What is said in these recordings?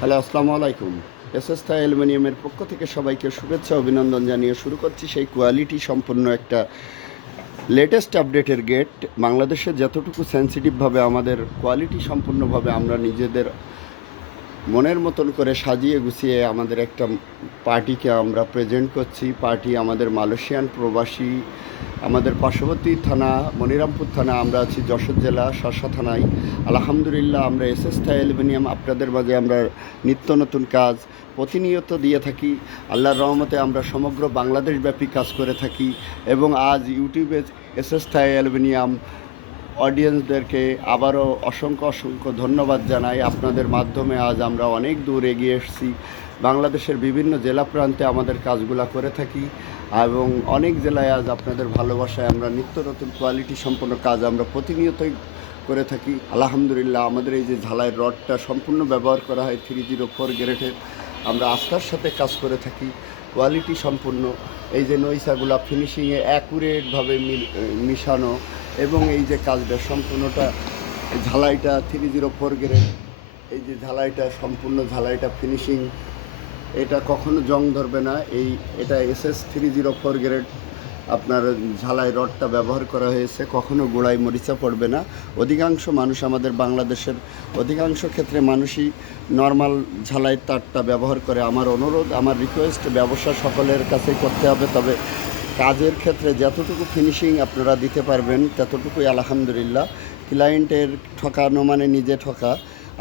Hello, আসসালামু আলাইকুম। SS থা অ্যালুমিনিয়ামের পক্ষ থেকে সবাইকে শুভেচ্ছা, অভিনন্দন জানিয়ে শুরু করছি সেই কোয়ালিটি সম্পন্ন একটা লেটেস্ট আপডেটের গেট বাংলাদেশে যতটুকু সেন্সিটিভভাবে আমাদের কোয়ালিটি সম্পূর্ণভাবে আমরা নিজেদের মনের মতন করে সাজিয়ে গুছিয়ে আমাদের একটা পার্টিকে আমরা প্রেজেন্ট করছি। পার্টি আমাদের মালয়েশিয়ান প্রবাসী, আমাদের পার্শ্ববর্তী থানা, মনিরামপুর থানা, আমরা আছি যশোর জেলা শাসা থানায়। আলহামদুলিল্লাহ, আমরা এস এস অ্যালুমিনিয়াম আপনাদের মাঝে আমরা নিত্য নতুন কাজ প্রতিনিয়ত দিয়ে থাকি। আল্লাহর রহমতে আমরা সমগ্র বাংলাদেশব্যাপী কাজ করে থাকি এবং আজ ইউটিউবে এস এস থাই অ্যালুমিনিয়াম অডিয়েন্সদেরকে আবারও অসংখ্য অসংখ্য ধন্যবাদ জানাই। আপনাদের মাধ্যমে আজ আমরা অনেক দূর এগিয়ে এসেছি। বাংলাদেশের বিভিন্ন জেলা প্রান্তে আমাদের কাজগুলো করে থাকি এবং অনেক জেলায় আজ আপনাদের ভালোবাসায় আমরা নিত্য নতুন কোয়ালিটি সম্পন্ন কাজ আমরা প্রতিনিয়তই করে থাকি। আলহামদুলিল্লাহ, আমাদের এই যে ঝালাই রডটা সম্পূর্ণ ব্যবহার করা হয় থ্রি জিরো ফোর গ্রেডের আমরা আস্থার সাথে কাজ করে থাকি। কোয়ালিটি সম্পূর্ণ। এই যে নৈসাগুলা ফিনিশিংয়ে অ্যাকুরেটভাবে মিশানো এবং এই যে কাজটা সম্পূর্ণটা, ঝালাইটা থ্রি জিরো ফোর গ্রেড এই যে ঝালাইটা, সম্পূর্ণ ঝালাইটা ফিনিশিং এটা কখনো জং ধরবে না। এই, এটা S S three zero four grade আপনার ঝালাই রডটা ব্যবহার করা হয়েছে, কখনো গোড়ায় মরিচা পড়বে না। অধিকাংশ মানুষ আমাদের বাংলাদেশের অধিকাংশ ক্ষেত্রে মানুষই নর্মাল ঝালাই তারটা ব্যবহার করে। আমার অনুরোধ, আমার রিকোয়েস্ট ব্যবসা সকলের কাছেই করতে হবে। তবে কাজের ক্ষেত্রে যতটুকু ফিনিশিং আপনারা দিতে পারবেন, ততটুকুই আলহামদুলিল্লাহ। ক্লায়েন্টের ঠকানো মানে নিজে ঠকা।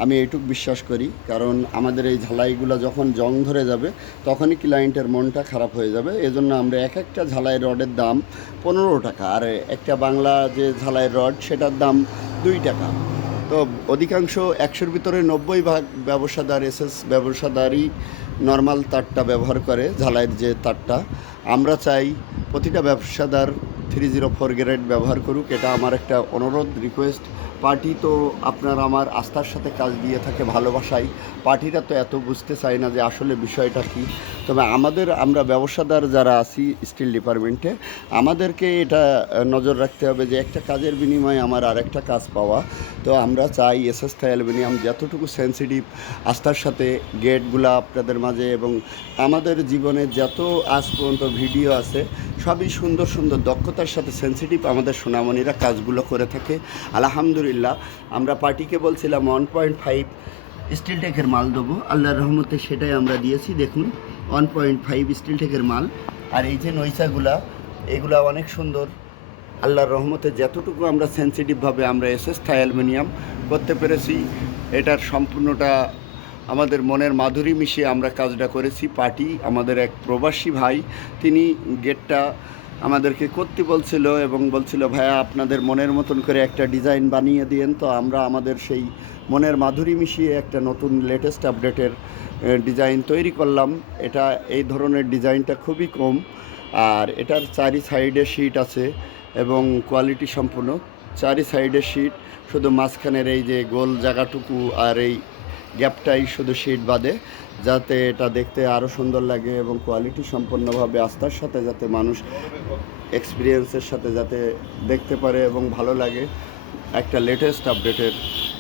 আমি এইটুকু বিশ্বাস করি, কারণ আমাদের এই ঝালাইগুলো যখন জং ধরে যাবে, তখনই ক্লায়েন্টের মনটা খারাপ হয়ে যাবে। এজন্য আমরা এক একটা ঝালাই রডের দাম পনেরো টাকা, আর একটা বাংলা যে ঝালাই রড, সেটার দাম দুই টাকা। তো অধিকাংশ একশোর ভিতরে নব্বই ভাগ ব্যবসাদার, এসএস ব্যবসাদারই নর্মাল তারটা ব্যবহার করে, ঝালাইয়ের যে তারটা। আমরা চাই প্রতিটা ব্যবসাদার থ্রি জিরো ফোর গ্রেড ব্যবহার করুক, এটা আমার একটা অনুরোধ রিকোয়েস্ট পার্টি তো আপনার আমার আস্থার সাথে কাজ দিয়ে থাকে ভালোবাসাই। পার্টিরা তো এত বুঝতে চায় না যে আসলে বিষয়টা কী। তবে আমাদের, আমরা ব্যবসাদার যারা আছি স্টিল ডিপার্টমেন্টে, আমাদেরকে এটা নজর রাখতে হবে যে একটা কাজের বিনিময়ে আমার আরেকটা কাজ পাওয়া। তো আমরা চাই এস এস অ্যালুমিনিয়াম যতটুকু সেন্সিটিভ আস্থার সাথে গেটগুলো আপনাদের মাঝে এবং আমাদের জীবনে যত আজ পর্যন্ত ভিডিও আছে, সবই সুন্দর সুন্দর দক্ষতার সাথে সেন্সিটিভ আমাদের সোনামণিরা কাজগুলো করে থাকে। আলহামদুলিল্লাহ। আমরা পার্টিকে বলছিলাম ওয়ান পয়েন্ট ফাইভ স্টিল টেকের মাল দেবো। আল্লাহর রহমতে সেটাই আমরা দিয়েছি, দেখুন ওয়ান পয়েন্ট ফাইভ স্টিল টেকের মাল। আর এই যে নৈসাগুলা এগুলা অনেক সুন্দর। আল্লাহর রহমতে যতটুকু আমরা সেন্সিটিভভাবে আমরা এসএস থাই অ্যালুমিনিয়াম করতে পেরেছি, এটার সম্পূর্ণটা আমাদের মনের মাধুরী মিশিয়ে আমরা কাজটা করেছি। পার্টি, আমাদের এক প্রবাসী ভাই, তিনি গেটটা আমাদেরকে করতে বলছিল এবং বলছিল, ভাইয়া, আপনাদের মনের মতন করে একটা ডিজাইন বানিয়ে দিয়েন। তো আমরা আমাদের সেই মনের মাধুরী মিশিয়ে একটা নতুন লেটেস্ট আপডেটের ডিজাইন তৈরি করলাম। এটা, এই ধরনের ডিজাইনটা খুবই কম, আর এটার চারি সাইডে শিট আছে এবং কোয়ালিটি সম্পূর্ণ। চারি সাইডে শিট শুধু মাঝখানের এই যে গোল জায়গাটুকু আর এই গ্যাপটাই শুধু শিট বাদে। যাতে এটা দেখতে আরও সুন্দর লাগে এবং কোয়ালিটি সম্পন্নভাবে আস্থার সাথে যাতে মানুষ এক্সপিরিয়েন্সের সাথে যাতে দেখতে পারে এবং ভালো লাগে একটা লেটেস্ট আপডেটের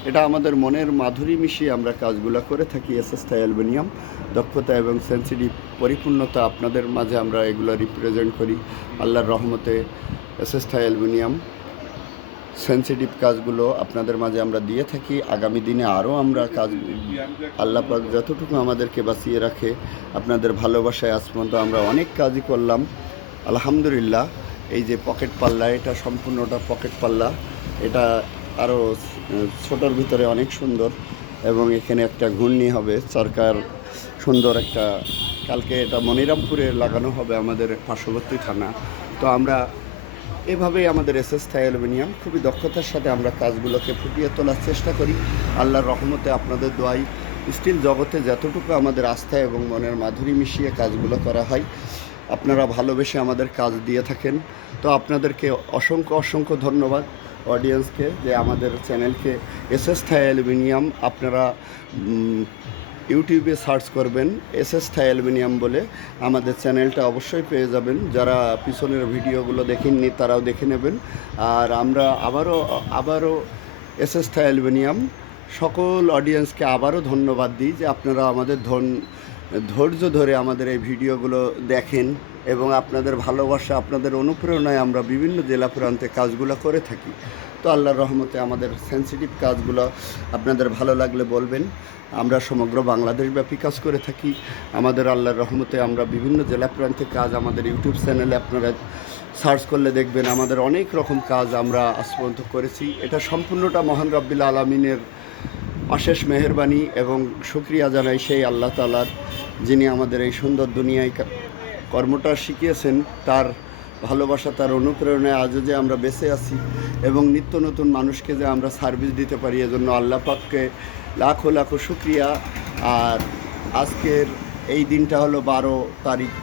এটা আমাদের মনের মাধুরী মিশিয়ে আমরা কাজগুলো করে থাকি এস এস অ্যালবেনিয়াম দক্ষতা এবং সেন্সিটিভ পরিপূর্ণতা আপনাদের মাঝে আমরা এগুলো রিপ্রেজেন্ট করি। আল্লাহর রহমতে এস এস অ্যালবেনিয়াম সেন্সিটিভ কাজগুলো আপনাদের মাঝে আমরা দিয়ে থাকি। আগামী দিনে আরও আমরা কাজ আল্লাহ পাক যতটুকু আমাদেরকে বাঁচিয়ে রাখে, আপনাদের ভালোবাসায় আজ পর্যন্ত আমরা অনেক কাজই করলাম। আলহামদুলিল্লাহ, এই যে পকেট পাল্লা, এটা সম্পূর্ণটা পকেট পাল্লা, এটা আরও ছোটোর ভিতরে অনেক সুন্দর এবং এখানে একটা ঘূর্ণি হবে, সরকার সুন্দর একটা, কালকে এটা মনিরামপুরে লাগানো হবে আমাদের পার্শ্ববর্তী থানা। তো আমরা এভাবেই আমাদের এস এস থাই অ্যালুমিনিয়াম। খুবই দক্ষতার সাথে আমরা কাজগুলোকে ফুটিয়ে তোলার চেষ্টা করি। আল্লাহর রহমতে আপনাদের দোয়াই। স্টিল জগতে যতটুকু আমাদের আস্থা এবং মনের মাধুরী মিশিয়ে কাজগুলো করা হয়, আপনারা ভালোবেসে আমাদের কাজ দিয়ে থাকেন। তো আপনাদেরকে অসংখ্য অসংখ্য ধন্যবাদ অডিয়েন্সকে যে আমাদের চ্যানেলকে এস এস থাই অ্যালুমিনিয়াম আপনারা ইউটিউবে সার্চ করবেন এস এস থাই অ্যালুমিনিয়াম বলে। আমাদের চ্যানেলটা অবশ্যই পেয়ে যাবেন। যারা পিছনের ভিডিওগুলো দেখেননি, তারাও দেখে নেবেন। আর আমরা আবারও আবারও এস এস থাই অ্যালুমিনিয়াম সকল অডিয়েন্সকে আবারও ধন্যবাদ দিই যে আপনারা আমাদের ধন, ধৈর্য ধরে আমাদের এই ভিডিওগুলো দেখেন। এবং আপনাদের ভালোবাসা, আপনাদের অনুপ্রেরণায় আমরা বিভিন্ন জেলা প্রান্তে কাজগুলো করে থাকি। তো আল্লাহর রহমতে আমাদের সেন্সিটিভ কাজগুলো আপনাদের ভালো লাগলে বলবেন। আমরা সমগ্র বাংলাদেশব্যাপী কাজ করে থাকি। আমাদের আল্লাহর রহমতে আমরা বিভিন্ন জেলা প্রান্তে কাজ আমাদের ইউটিউব চ্যানেলে আপনারা সার্চ করলে দেখবেন আমাদের অনেক রকম কাজ আমরা আজ পর্যন্ত করেছি। এটা সম্পূর্ণটা মহান রব্বিল আলমিনের অশেষ মেহরবানি এবং শুক্রিয়া জানাই সেই আল্লাহ তালার যিনি আমাদের এই সুন্দর দুনিয়ায় কর্মটা শিখিয়েছেন, তার ভালোবাসা, তার অনুপ্রেরণায় আজও যে আমরা বেঁচে আছি এবং নিত্য নতুন মানুষকে যে আমরা সার্ভিস দিতে পারি, এজন্য আল্লাহ পাককে লাখো লাখো শুক্রিয়া। আর আজকের এই দিনটা হলো বারো তারিখ।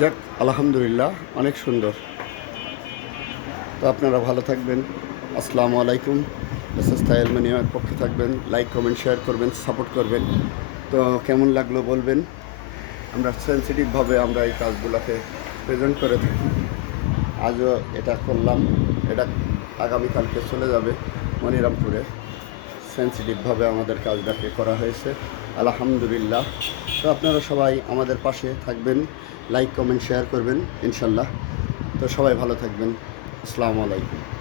যাক, আলহামদুলিল্লাহ, অনেক সুন্দর। তো আপনারা ভালো থাকবেন। আসসালামু আলাইকুম। এস এস তাইলমানিয়ার পক্ষে থাকবেন লাইক কমেন্ট শেয়ার করবেন সাপোর্ট করবেন। তো কেমন লাগল বলবেন? আমরা সেন্সিটিভভাবে আমরা এই কাজগুলোকে প্রেজেন্ট করে থাকি। আজও এটা করলাম, এটা আগামীকালকে চলে যাবে মনিরামপুরে। সেন্সিটিভভাবে আমাদের কাজটাকে করা হয়েছে। আলহামদুলিল্লাহ। তো আপনারা সবাই আমাদের পাশে থাকবেন লাইক কমেন্ট শেয়ার করবেন, ইনশাল্লাহ। তো সবাই ভালো থাকবেন। আসসালামু আলাইকুম।